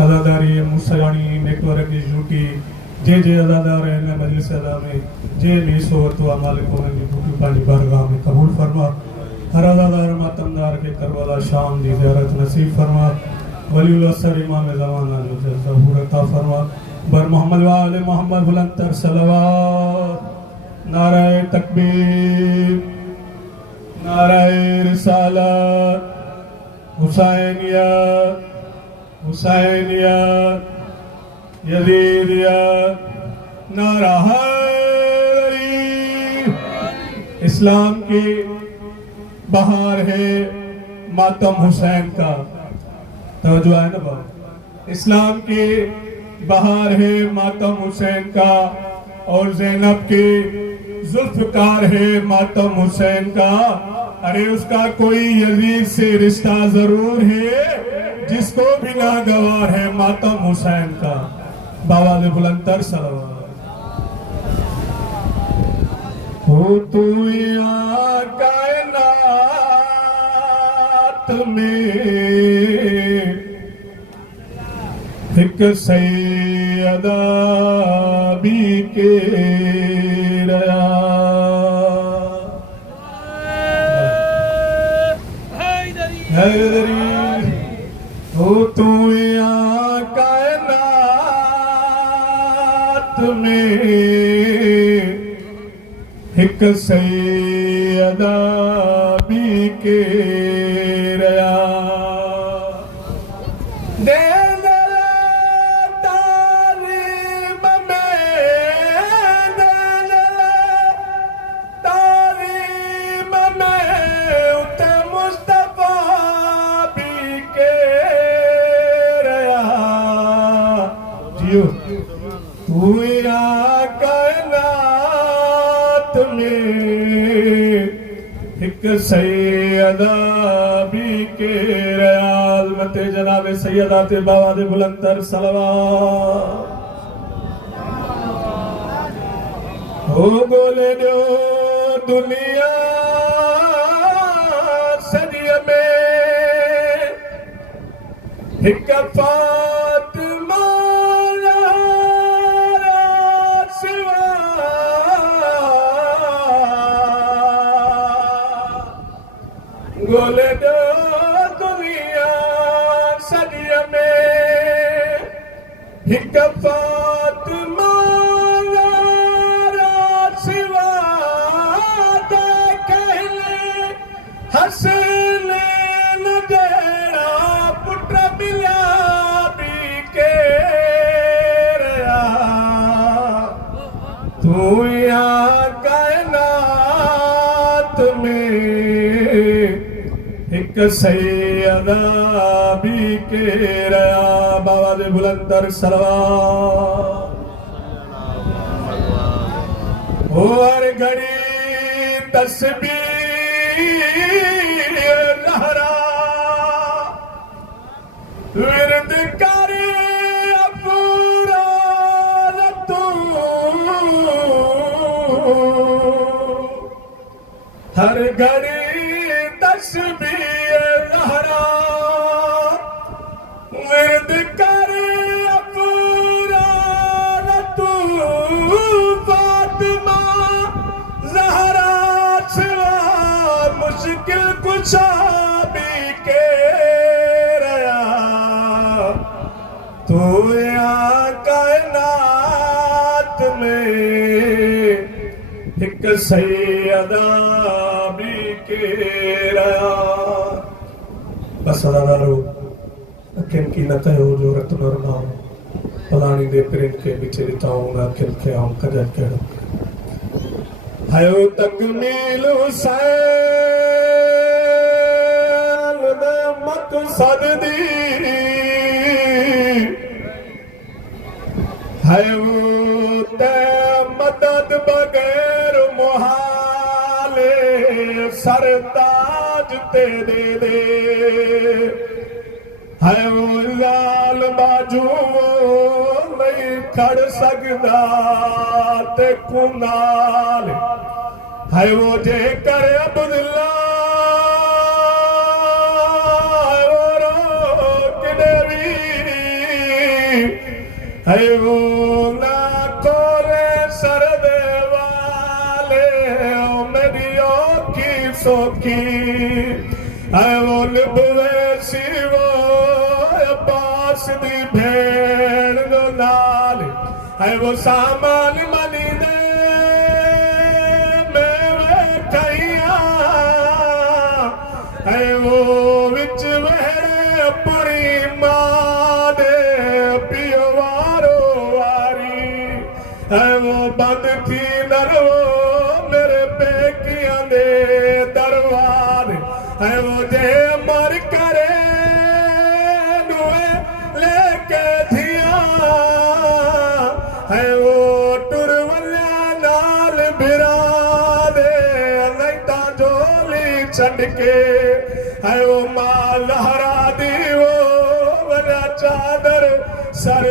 अदादारी मुसयानी network की duty जे अदादार हैं मजलिस अदा में जे भी सोत व मालिक होने की ड्यूटी पानी बारगाह में कबूल फरमा। हर अदादार मातमदार के करबला शाम की ज़ियारत नसीब फरमा। वलीउल असर इमाम ज़माना जो ज़हूर अता फरमा। बर मोहम्मद वाले मोहम्मद बुलंद तर सलवात। नाराए तकबीर नाराए रिसालत हुसैनियत हुसैनियत यजीदियत नारा हैदरी। इस्लाम की बहार है मातम हुसैन का। तवज्जो है ना बात। इस्लाम की बहार है मातम हुसैन का और ज़ैनब की जुल्फ़कार है मातम हुसैन का। अरे उसका कोई यजीद से रिश्ता जरूर है जिसको भी नागवार है मातम हुसैन का। बाबा ने बुलंदतर सलवात। हो तू यहाँ कायनात में एक सैयदा भी के रया। हैदरी हो तू यहाँ कायनात में एक सैयदा भी के रया। तू यहाँ कायनात में एक सैयदा भी के रयाल मते जनाब सैयदा ते बाबा दे बुलंदतर सलवात। हो बोले दो दुनिया सदिया में एक फातिमा गोले दो दुनिया सदिया में एक फातिमा सिवा कहले हंसले न देना पुत्र मिला भी के रया। तू यहाँ कायनात में एक सैयदा भी के रया। बाबा दे बुलंदतर सलवात। हो हर घड़ी तस्बीह लहरा विरद करे अफराद तू। हर घड़ी तस्बीह लहरा विरद करे अफराद तू। फातिमा ज़हरा सिवा मुश्किल कुशा भी के रया। तू यहाँ कायनात में एक सैयदा भी के रया। बस अदादारो अखिन की न कहो जो रत नर नाम पलानी दे प्रेम के बिचे दिताऊंगा अखिन के आऊं कदर कह हयो तकमील हुसैन दे मकसद दी। हयो ते मदद बगैर मुहाले सरताज ते दे दे। है वो लाल बाजू नहीं खड़ सकदा ते कुनाल। है वो जे कर अब्दुल्ला है वो ना कोरे सरदे वाले मेरियो की सोखी है वो लिबवे सीवो पास दी भेड़ नो लाल है वो सामान मनी दे मेरे कहिया है वो विच वेड़े पुरी मां दे पियो वारो वारी है वो बंद थी नरवो मेरे पेकियां दे दरबार है वो जे मर करे नुए लेके थिया है वो टुरवल्या नाल बिरा दे नहीं ता जोली छड़ के है वो मां लहरा दी वो वना चादर सर